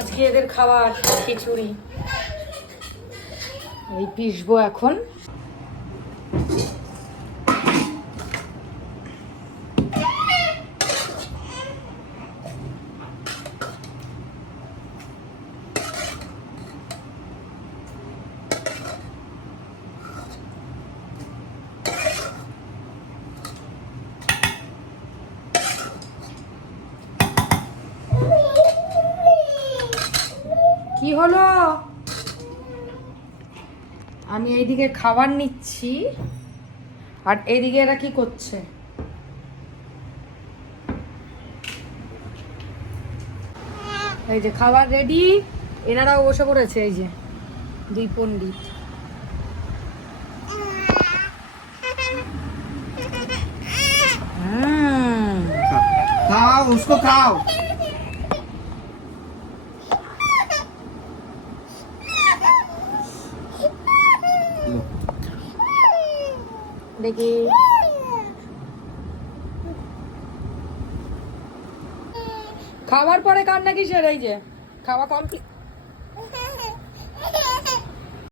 আজকে এদের খাবার খিচুড়ি। এই পিসবো এখন। কি হলো? আমি এইদিকে খাবার নিচ্ছি আর এইদিকে এরা কি করছে? এই যে খাবার রেডি, এনারাও বসে পড়েছে। এই যে দুই পণ্ডিত। खाओ उसको खाओ। দেখি খাবার পরে কান্না কিসের? এই যে খাওয়া কমপ্লিট।